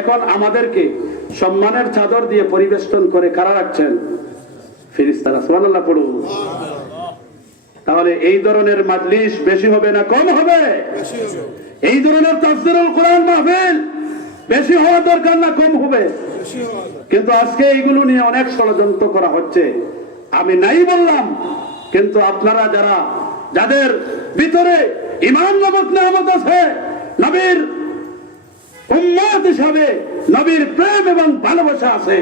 এখন আমাদেরকে সম্মানের চাদর দিয়ে পরিবেষ্টন করে কারা রাখছেন? ফেরেশতারা। সুবহানাল্লাহ পড়ুন। তাহলে এই ধরনের মাজলিস বেশি হবে না কম হবে? বেশি হবে। এই ধরনের তাফসীরুল কোরআন মাহফিল বেশি হওয়া দরকার না কম হবে? বেশি হওয়া। কিন্তু আজকে এইগুলো নিয়ে অনেক ষড়যন্ত্র করা হচ্ছে। আমি নাই বললাম, কিন্তু আপনারা যাদের ভিতরে ঈমান নামক নিয়ামত আছে, নবীর উম্মত হিসাবে নবীর প্রেম এবং ভালোবাসা আছে,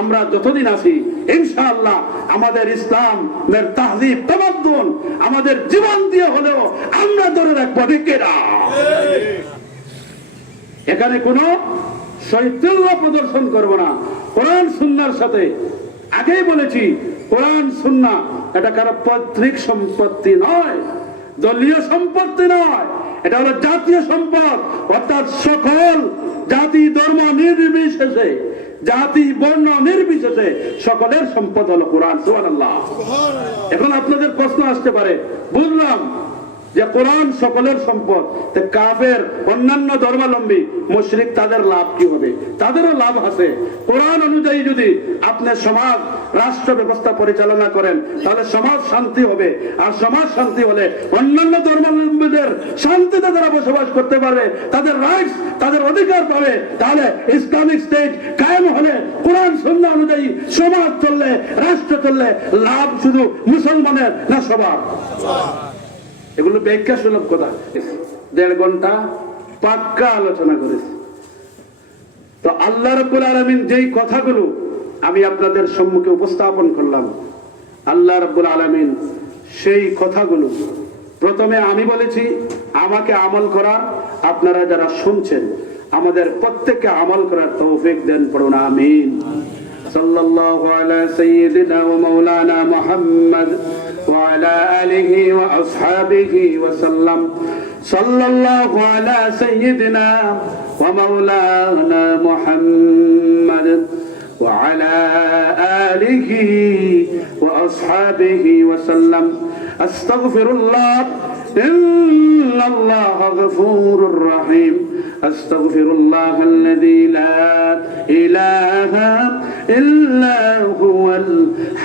আমরা যতদিন আছি ইনশাআল্লাহ আমাদের ইসলামের তাহযীব তামাদ্দুন আমাদের জীবন দিয়ে হলেও আমরা ধরে রাখবো, ঠিক না? এখানে কোনো শৈথিল্য প্রদর্শন করব না। কোরআন সুন্নাহর সাথে আগেই বলেছি, কোরআন সুন্নাহ এটা কারো পৈতৃক সম্পত্তি নয়, দলীয় সম্পত্তি নয়, এটা হলো জাতীয় সম্পদ। অর্থাৎ সকল জাতি ধর্ম নির্বিশেষে, জাতি বর্ণ নির্বিশেষে সকলের সম্পদ হলো কোরআন। সুবহানাল্লাহ। এখন আপনাদের প্রশ্ন আসতে পারে, বুঝলাম যে কোরআন সকলের সম্পদ, কাফের অন্যান্য ধর্মাবলম্বী মুশরিক তাদের লাভ কি হবে? তাদেরও লাভ আছে। কোরআন অনুযায়ী যদি আপনি সমাজ রাষ্ট্র ব্যবস্থা পরিচালনা করেন তাহলে সমাজ শান্তি হবে, আর সমাজ শান্তি হলে অন্যান্য ধর্মাবলম্বীদের শান্তিতে তারা বসবাস করতে পারবে, তাদের রাইটস তাদের অধিকার পাবে। তাহলে ইসলামিক স্টেট কায়েম হলে কোরআন সুন্নাহ অনুযায়ী সমাজ চললে, রাষ্ট্র চললে লাভ শুধু মুসলমানের না সবার? এগুলো ব্যাখ্যা সুলভ কথা। 1.5 ঘন্টা পাক্কা আলোচনা করেছি। তো আল্লাহ রাব্বুল আলামিন যেই কথাগুলো আমি আপনাদের সম্মুখে উপস্থাপন করলাম, আল্লাহ রাব্বুল আলামিন সেই কথাগুলো প্রথমে আমি বলেছি আমাকে আমল করা, আপনারা যারা শুনছেন আমাদের প্রত্যেককে আমল করার তৌফিক দেন, পড়ুন আমিন। সাল্লাল্লাহু আলা সাইয়্যিদিনা ওয়া মাওলানা মুহাম্মদ ওয়া আলা আলিহি ওয়া আসহাবিহি ওয়া সাল্লাম। সাল্লাল্লাহু আলা সাইয়্যিদিনা ওয়া মাওলানা মুহাম্মদ ওয়া আলা আলিহি ওয়া আসহাবিহি ওয়া সাল্লাম। আস্তাগফিরুল্লাহ ইন্নাল্লাহা গফুরুর রহিম। আস্তাগফিরুল্লাহ আল্লাযী লা ইলাহা ইল্লা হুয়াল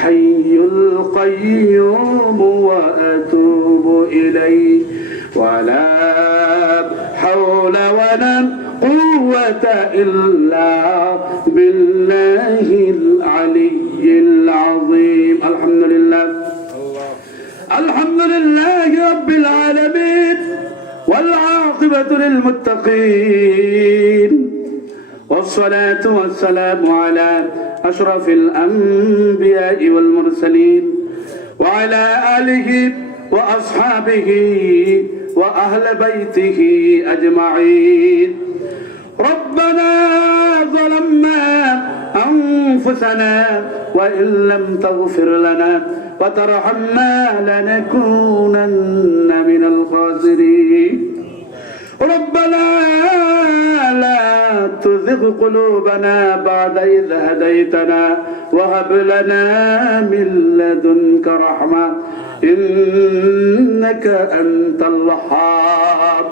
হাইয়ুল কাইয়্যুম ওয়া আতুবু ইলাইহি ওয়া লা হাওলা ওয়া লা কুওয়াতা ইল্লা বিল্লাহিল আলিয়্যিল আযীম। আলহামদুলিল্লাহ আলহামদুলিল্লাহি রাব্বিল আলামিন ওয়াল আকিবাতু লিল মুত্তাকিন والصلاة والسلام على أشرف الأنبياء والمرسلين وعلى آله وأصحابه وأهل بيته أجمعين. ربنا ظلمنا أنفسنا وإن لم تغفر لنا وترحمنا لنكونن من الخاسرين. ربنا لا تزغ قلوبنا بعد إذ هديتنا وهب لنا من لدنك رحمة إنك أنت الوهاب.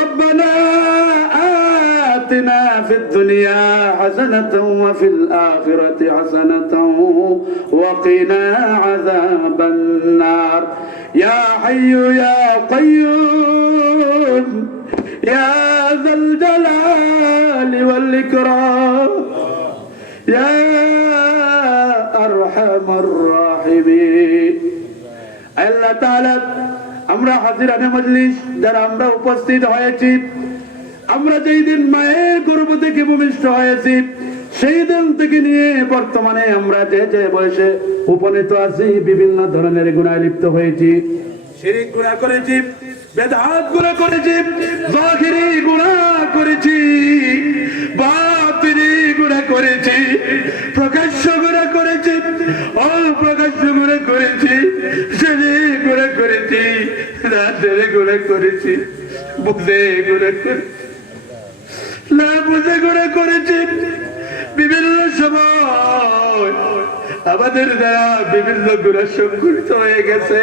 ربنا آتنا في الدنيا حسنة وفي الآخرة حسنة وقنا عذاب النار. يا حي يا قيوم يا ذا الجلال والإكرام يا أرحم الراحمين. আল্লাহ তাআলা আমরা হাজিরানে মজলিস যারা আমরা উপস্থিত হয়েছি, আমরা যেই দিন মায়ের গর্ভ থেকে ভূমিষ্ঠ হয়েছি সেই দিন থেকে নিয়ে বর্তমানে আমরা যে বয়সে উপনীত আছি বিভিন্ন ধরনের গুনাহে লিপ্ত হয়েছি। শিরক গুনাহ করেছি, বেদাত গুনাহ করেছি, যাহিরি গুনাহ করেছি, বাতিনি গুনাহ করেছি, প্রকাশ্য গুনাহ করেছি, অপ্রকাশ্য গুনাহ করেছি, শিরক গুনাহ করেছি, রাতের গুনাহ করেছি, বুঝে গুনাহ করেছি, না বুঝে গুনাহ করেছি। বিভিন্ন সময় আমাদের দ্বারা বিভিন্ন গুনাহ সংঘটিত হয়ে গেছে।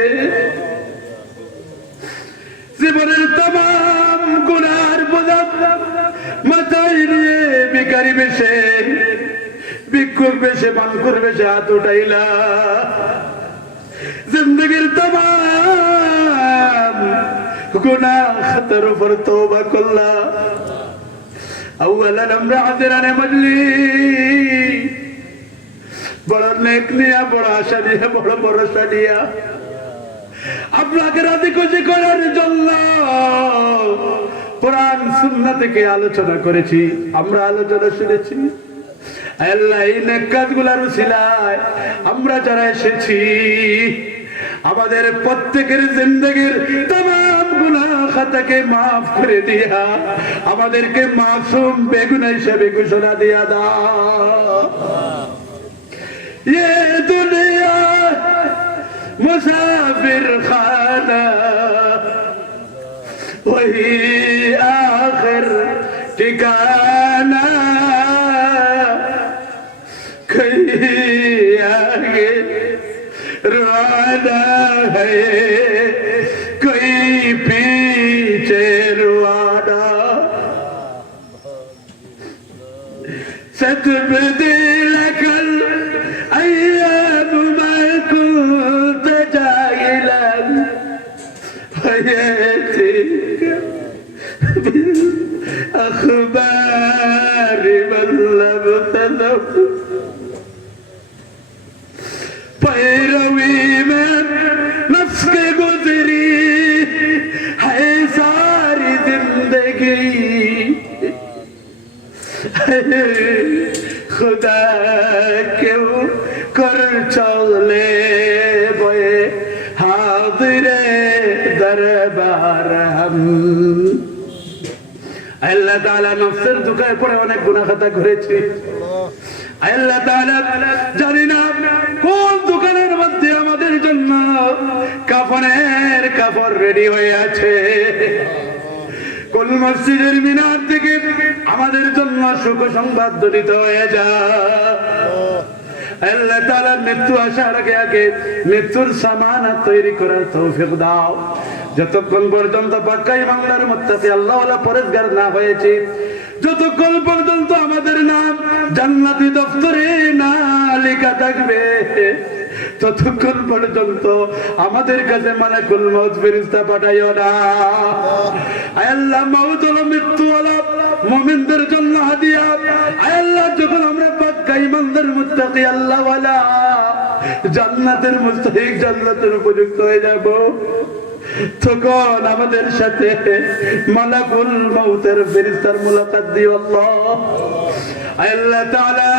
জীবনের तमाम গুনার বোঝা মাথায় নিয়ে ভিখারি বেশে, ভিক্ষুক বেশে, বানকুর বেশে হাত উঠাইলা, জিন্দগির तमाम গুনাহ খাতার উপর তওবা করলা। আউয়ালান আমরা হাজিরানে মজলিস বড় নেক নিয়া, বড় আশা নিয়ে, বড় ভরসা নিয়া আপনাকে রাজি খুশি করার জন্য কোরআন সুন্নাহ থেকে আলোচনা করেছি, আমরা আলোচনা শুনেছি। আল্লাহ এই নেক কাজগুলোর উসিলায় আমরা যারা এসেছি আমাদের প্রত্যেকের জিন্দেগির तमाम গুনাহ খাতাকে মাফ করে দিয়া আমাদেরকে মাসুম বেগুনাহ হিসেবে ঘোষণা দিয়া দাও। ये दुनिया मुसाफिर खाना वही आखिर ठिकाना, कहीं आगे रवाना है कोई पीछे रवाना, ستبدل كل أيام ما كنت جاهلا ويأتيك بالأخبار من لم تذب पैरवी में नफ्स के गुजरी है सारी जिंदगी, खुदा क्यों कर चले बोए हाजिरे दरबार हम। আল্লাহ তাআলা নফসের দুঃখে পড়ে অনেক গুনাহ খাতা করেছি। আল্লাহ তাআলা জানি না কোন দোকানের মধ্যে আমাদের জন্য কাফনের কাপড় রেডি হয়ে আছে, কোন মসজিদের মিনার থেকে আমাদের জন্য সুখ সংবাদ ধ্বনিত হয়ে যায়। আল্লাহ তাআলা মৃত্যু আসার আগে আগে মৃত্যুর সামানা তৈরি করার তৌফিক দাও। যতক্ষণ পর্যন্ত পাক্কা ইমানদার মুত্তাকি আল্লাহওয়ালা পরেজগার না হয়েছে, যতক্ষণ পর্যন্ত আমাদের নাম জান্নাতি দফতরে না লেখা থাকবে, ততক্ষণ পর্যন্ত আমাদের কাছে মালাকুল মউত ফেরেশতা পাঠাইও না। আয় আল্লাহ, মউত হলো মৃত্যু হলো মুমিনদের জন্য হাদিয়া। আয় আল্লাহ, যখন আমরা পাক্কা ইমানদার মুত্তাকি আল্লাহওয়ালা জান্নাতের মুস্তাহিক, জান্নাতের উপযুক্ত হয়ে যাব, তখন আমাদের সাথে মালাকুল মউতের ফেরেশতার মুলাকাত দিও আল্লাহ। আল্লাহ তাআলা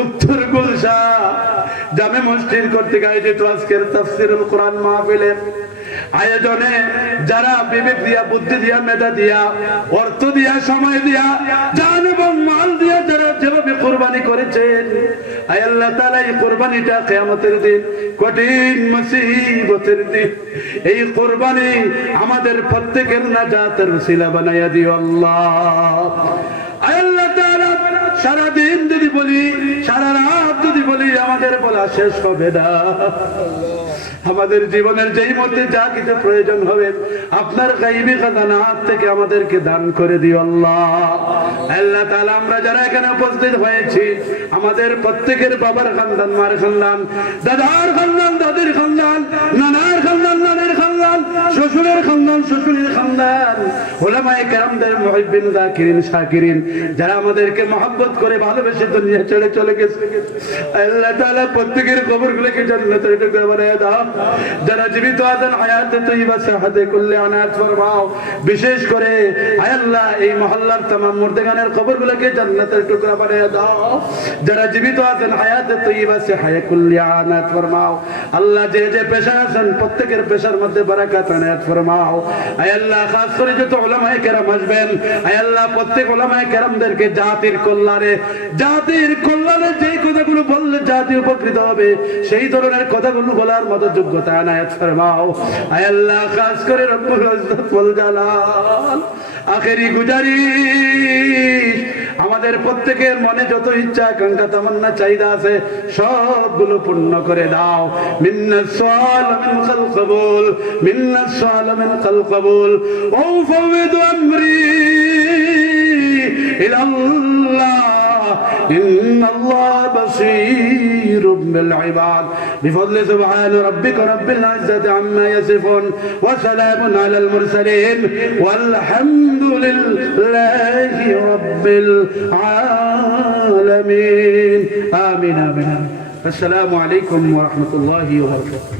উত্তর গুলশা জামে মসজিদ কর্তৃক আয়োজিত আজকের তাফসীরুল কোরআন মাহফিলের আয়োজনে যারা বিবেক দিয়া, বুদ্ধি দিয়া, মেধা দিয়া, অর্থ দিয়া, সময় দিয়া, জান এবং মাল দিয়া যারা যেভাবে কুরবানি করেছেন, আয় আল্লাহ তাআলা এই কুরবানিটা কিয়ামতের দিন, কঠিন মুসিবতের দিন, এই কুরবানি আমাদের প্রত্যেকের নাজাতের ওসিলা বানাইয়া দিও আল্লাহ। আয় আল্লাহ তাআলা, সারা দিন যদি বলি, সারা রাত যদি বলি, আমাদের বলা শেষ হবে না। আমাদের জীবনের যেই মধ্যে যা কিছু প্রয়োজন হবে আপনার গায়বী খাজানা থেকে আমাদেরকে দান করে দিও আল্লাহ। আল্লাহ তাআলা, আমরা যারা এখানে উপস্থিত হয়েছি আমাদের প্রত্যেকের বাবার খানদান, মার খানদান, দাদার খানদান, দাদির খানদান, নানার খানদান, নানির খানদান, শ্বশুরের খানদান, শ্বশুরের খানদান, উলামায়ে কেরামদের মুহিব্বিন, যাকিরিন, শাকিরিন, যারা আমাদেরকে মহব্বত করে ভালোবেসে দুনিয়া ছেড়ে চলে গেছে, আল্লাহ তাআলা প্রত্যেকের কবরগুলোকে জান্নাতের টুকরা বানিয়ে দাও। যারা জীবিত আছেন হায়াতে তৈয়বা সাহাতে কুল্লে আনাত ফরমাও। বিশেষ করে আয় আল্লাহ, এই মহল্লার तमाम মুর্দেগানের কবরগুলোকে জান্নাতের টুকরা বানিয়ে দাও। যারা জীবিত আছেন হায়াতে তৈয়বা সে হায়া কুল্লে আনাত ফরমাও। আল্লাহ, যে যে পেশা আছেন প্রত্যেকের পেশার মধ্যে বারাকাত আনাত ফরমাও। আয় আল্লাহ, খাস করে যত উলামায়ে কেরাম আসবেন, আয় আল্লাহ, প্রত্যেক উলামায়ে কেরামদেরকে জাতির কল্যাণে, জাতির কল্যাণে যেই কথাগুলো বললে জাতি উপকৃত হবে সেই ধরনের কথাগুলো বলার মতো যোগ্যতা আনায়াত ফরমাও। আয় আল্লাহ, খাস করে রব্বুল ইজ্জত ওয়াল জালাল আখেরি গুজারিশ, আমাদের আমাদের প্রত্যেকের মনে যত ইচ্ছা আকাঙ্ক্ষা তামান্না চাহিদা আছে সবগুলো পূর্ণ করে দাও। মিন্নাস সুআল মিন কাল কবুল, মিন্নাস সুআল মিন কাল কবুল। ও ফাওয়িদু আমরি ইলাল্লাহ ইন্নাল্লাহ বাসীরুম বিল ইবাদ। বিফadli সুবহান রাব্বিকা রাব্বিল ইজ্জাতি আম্মা ইয়াসিফুন ওয়া সালামুন আলাল মুরসালিন ওয়ালহামদুলিল্লাহি রাব্বিল আলামিন। আমিন আমিন। আসসালামু আলাইকুম ওয়া রাহমাতুল্লাহি ওয়া বারাকাতুহু।